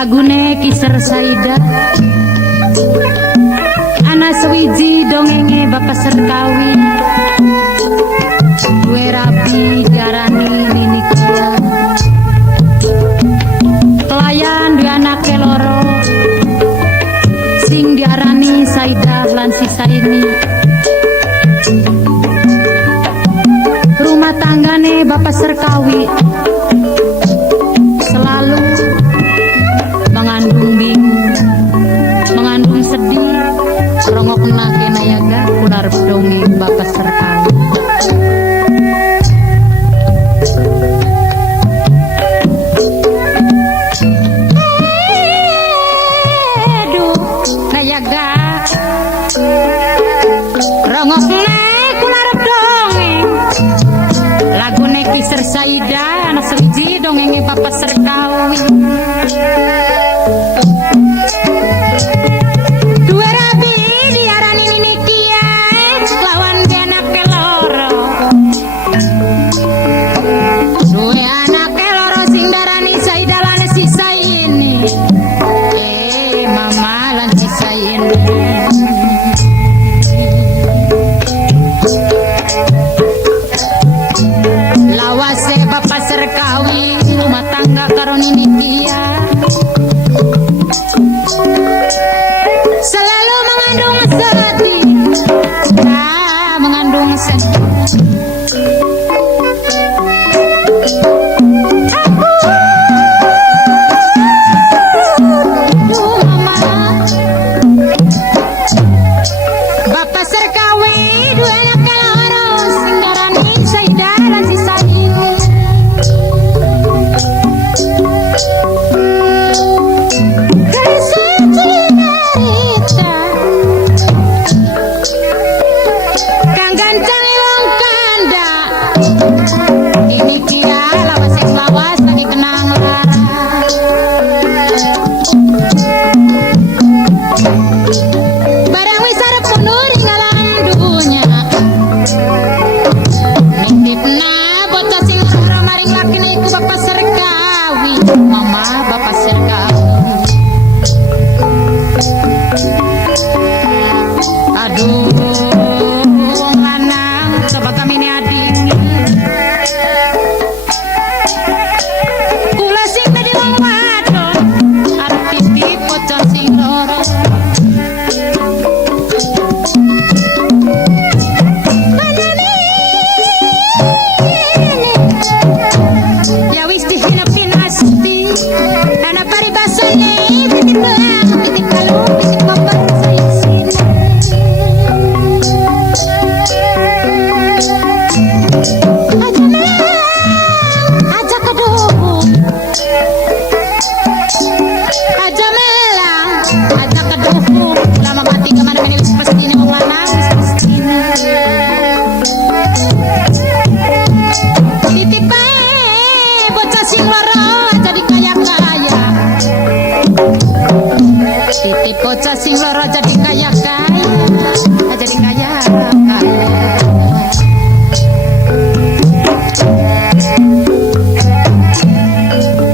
lagune Kisar Saida ana sewiji dongenge Bapak Serkawi duwe rabi diarani Nini Kia kelayan duwe anake loro sing diarani Saida lan Sisaini rumah tanggane Bapak Serkawi selalu mengandung sedih rongok nake nayaga kular dongeng Bapak Serkawi aduh nayaga rongok nake kular dongeng lagune Kisar Saida anak sewiji dongenge Bapak Serkawi duwe rabi diarani Nini Kia lawan anake loro duwe anake loro sing darani Saida lan Sisaini mama lan Sisaini lawase Bapak Serkawi rumah tangga karo Nini Kia selalu mengandung sedih mengandung sedih Bapak Serkawi dua anak loro sing darani Saida lan Sisaini Kang gancang wong kanda Nini Kia lawas sing lawas lagi kenang lara barang wis arep mundur ngalang dunya nitipna bocah sing loro maring lakine iku Bapak Serkawi mama Bapak Serkawi aduh wong lanang coba kami ini ading kula sing tadi wong wadon arep titip bocah sing loro ya wis dihinepi nasti ana paribasane titip belang titip kalung titip koper saisin aja melang aja kedubuk aja melang aja kedubuk lama mati kemana mana wis pastinya wong lanang wis pastinya titip bae bocah sing loro jadi kaya-kaya titip bocah sing loro jadi kaya-kaya jadi kaya-kaya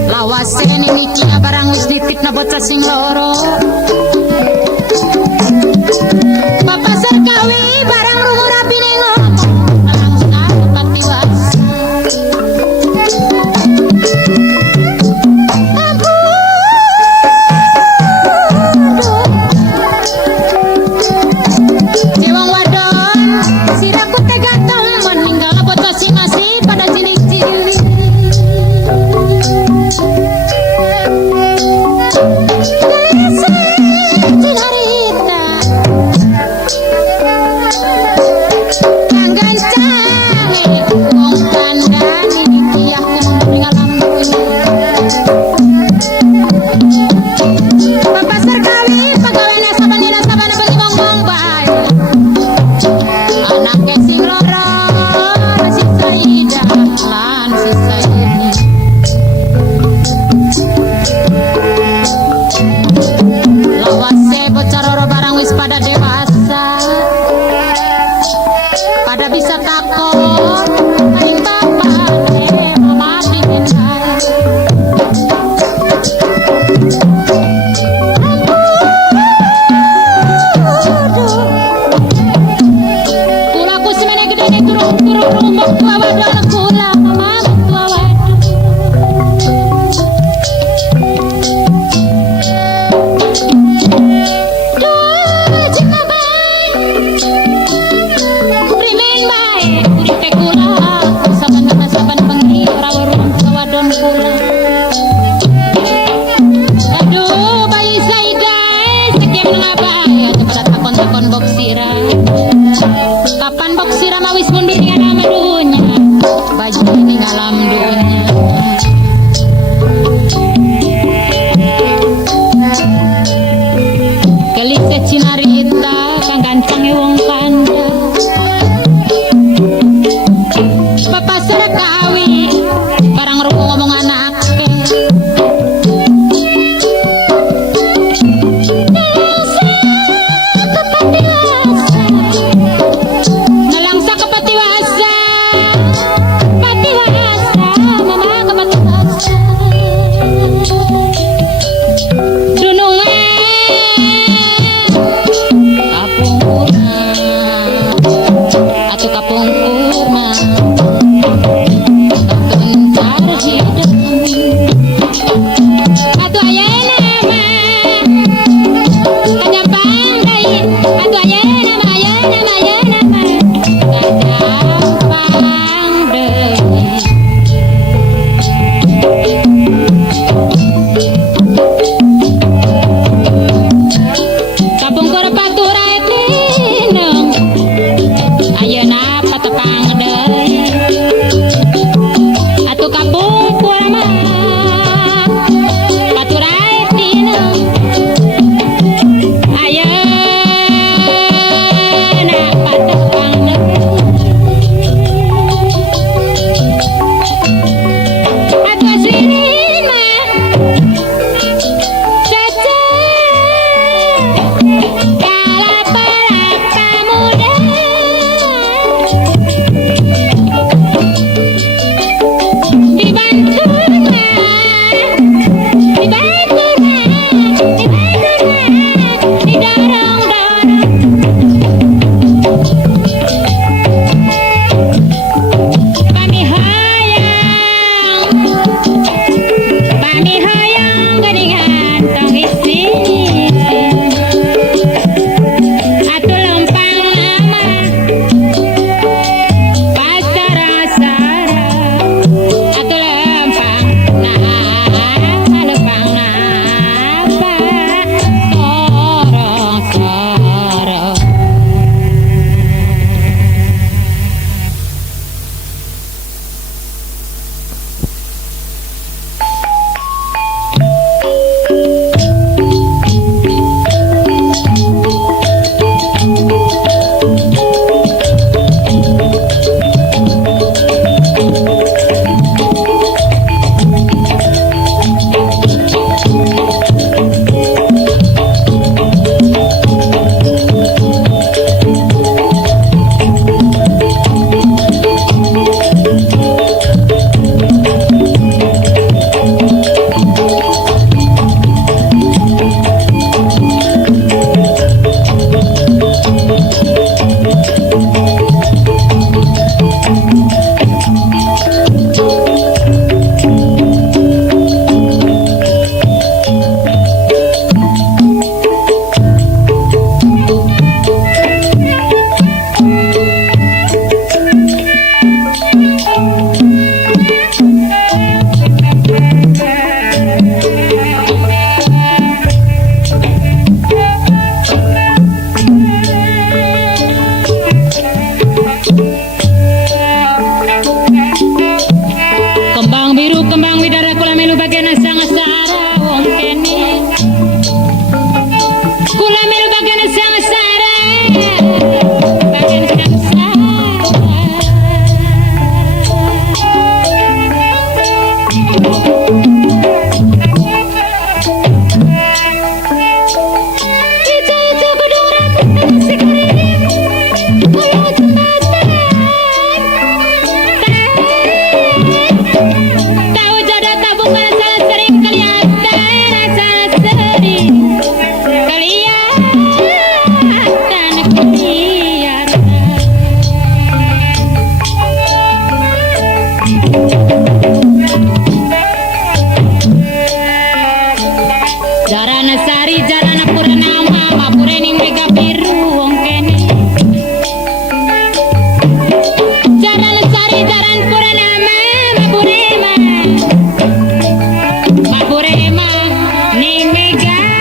lawase Nini Kia barang wis nitipna bocah sing loro Bapak Serkawi barang rungu rabine ngomong langsung dapat tiwas Jewang wadon siraku tega temen ninggal bocah sing masih pada cilik-cilik mabaya pada takon-takon boksira. Kapan boksira mawis pun di alam dunya, baju di alam dunya. Kelise cinarita kang gancang wong kanda. Bapak sudah kawi, barang ruko ngomong anak. Mapurema ni megabi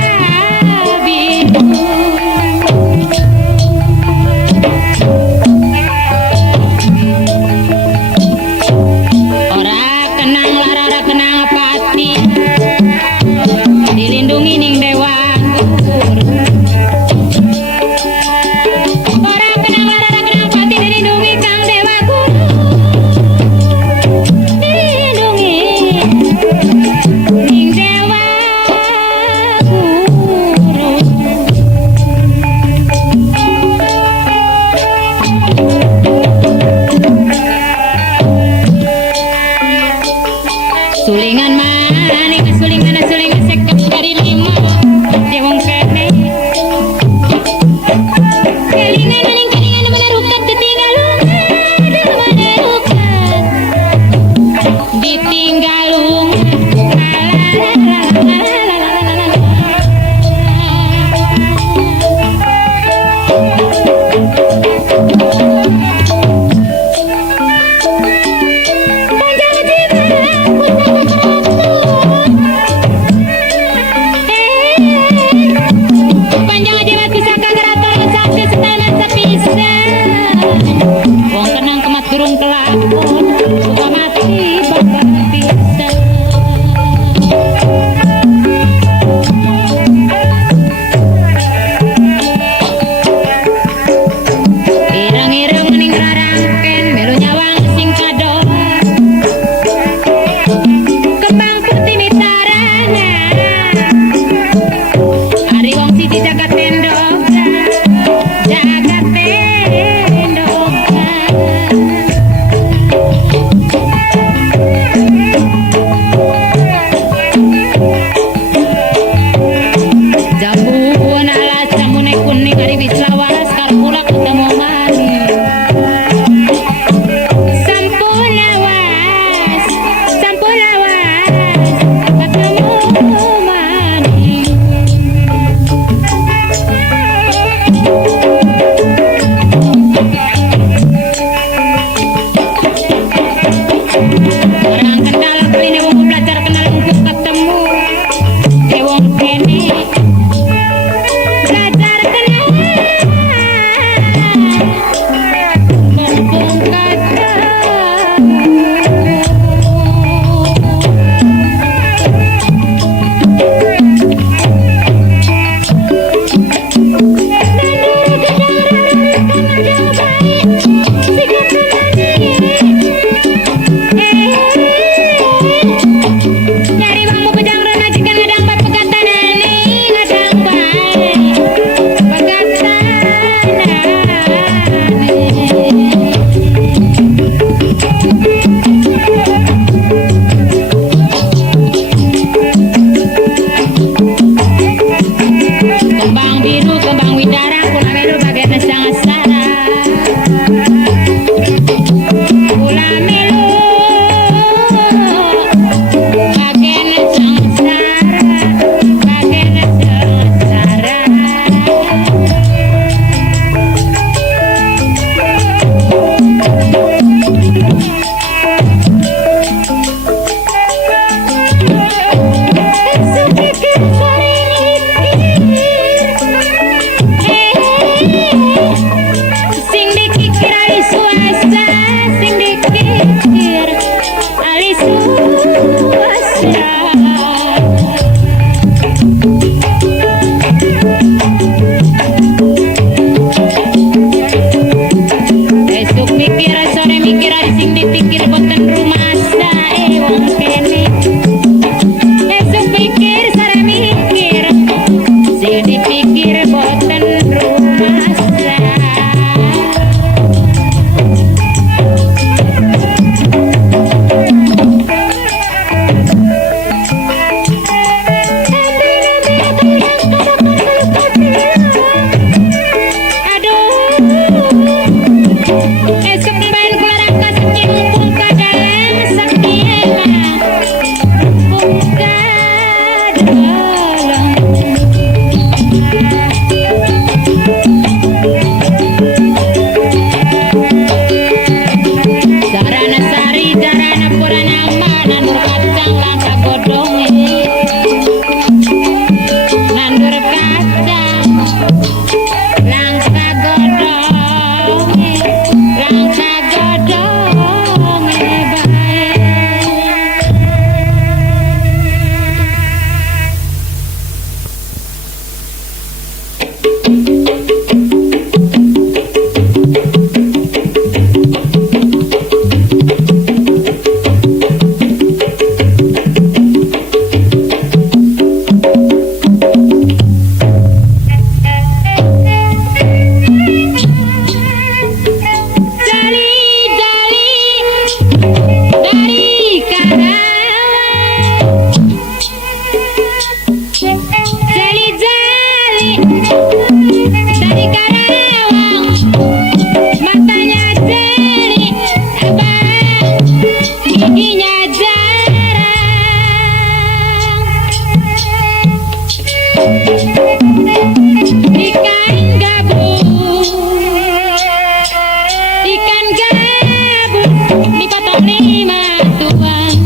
Ikan gabus, ikan gabus dipotong 5 tuang.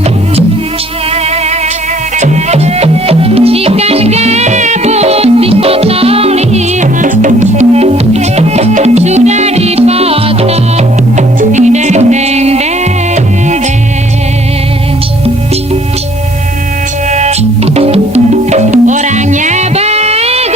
Ikan gabus dipotong 5, sudah dipotong deng deng deng deng. Orangnya bagus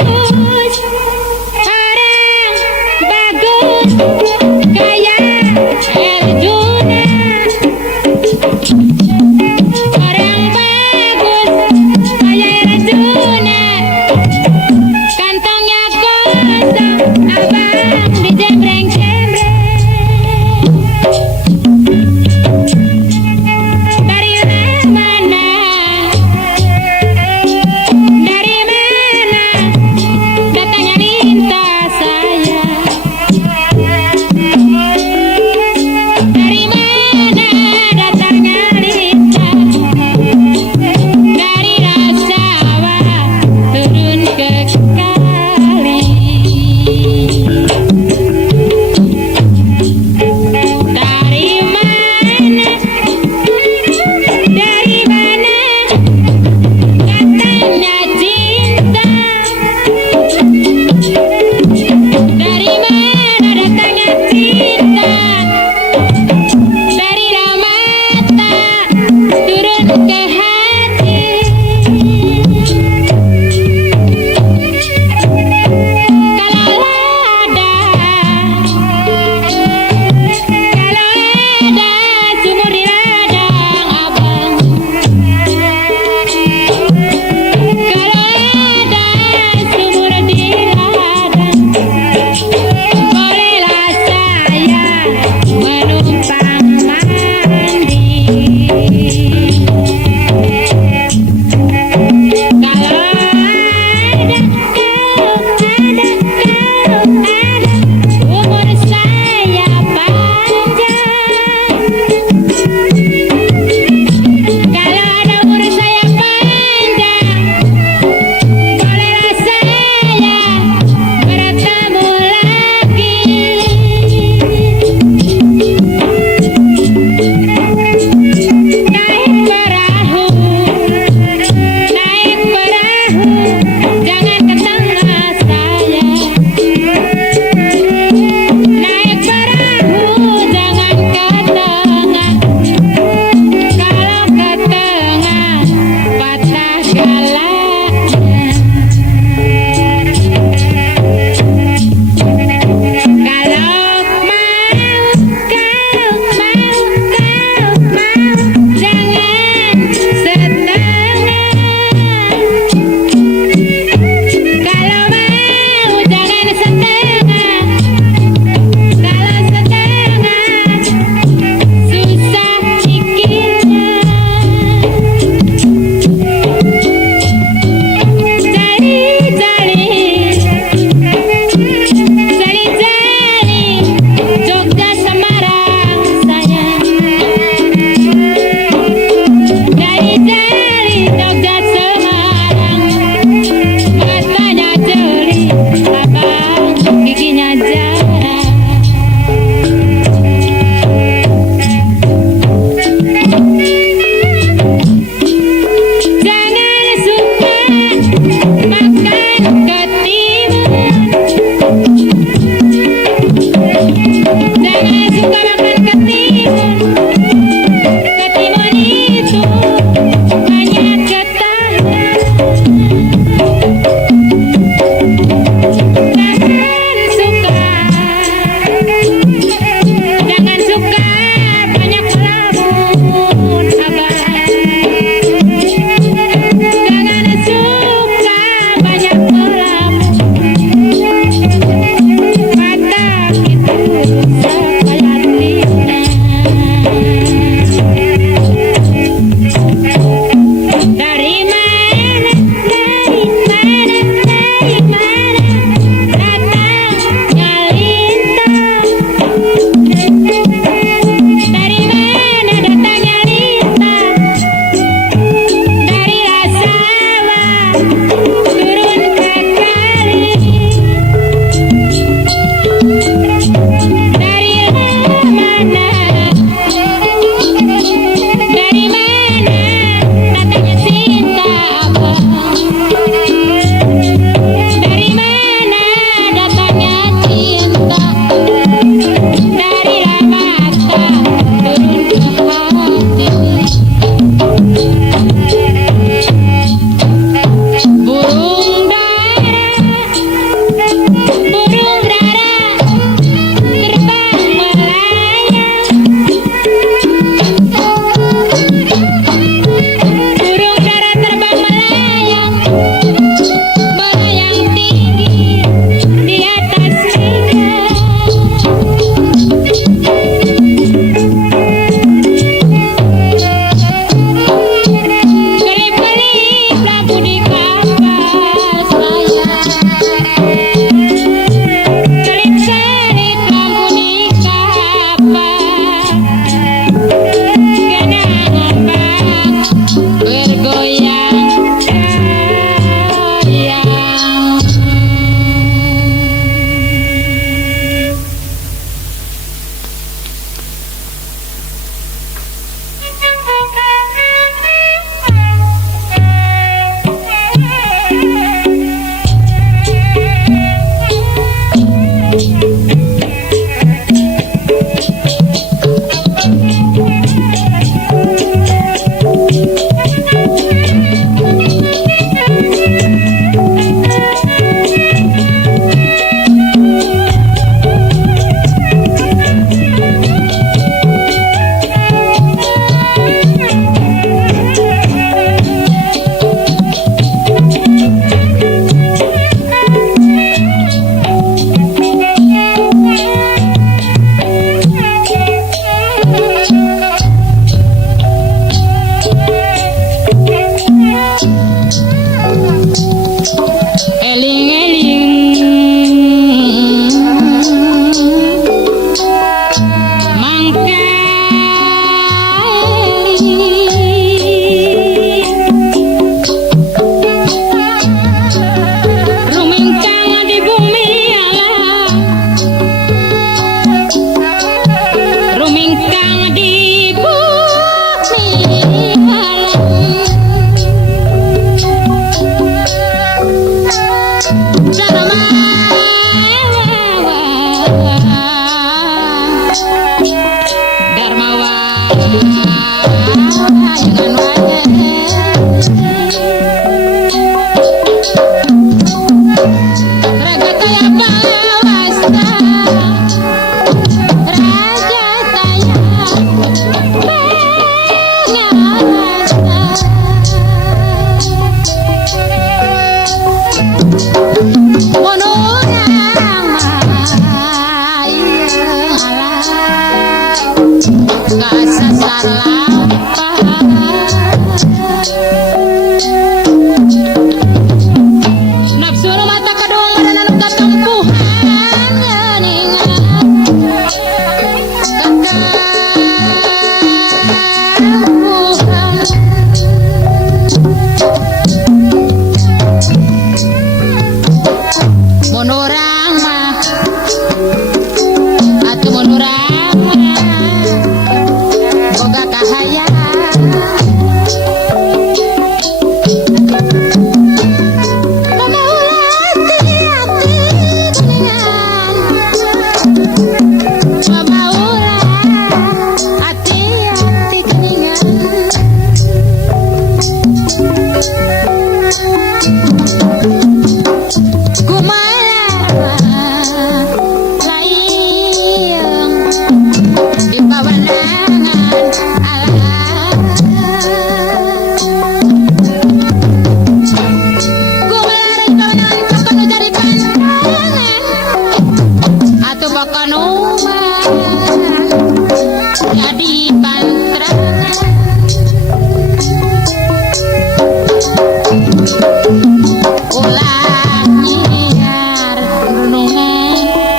ulah nyiar renungan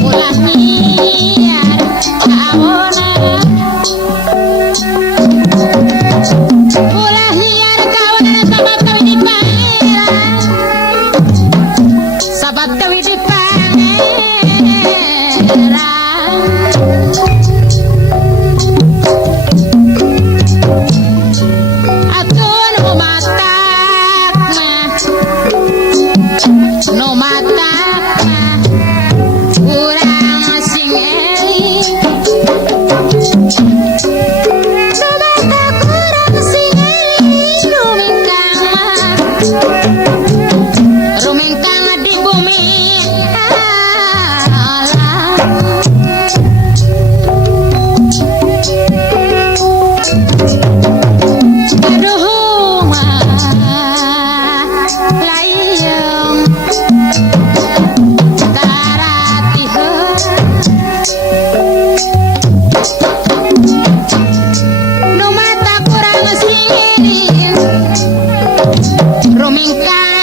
ulah nyiar kaona ulah nyiar kaona sabab kawi di pangeran sabab kawi di pangeran atun umatak no matak urang sing eling no matak urang sing eling rumengkang di bumi alam aduh layang taratiheun nu mata kurang sing rumingkang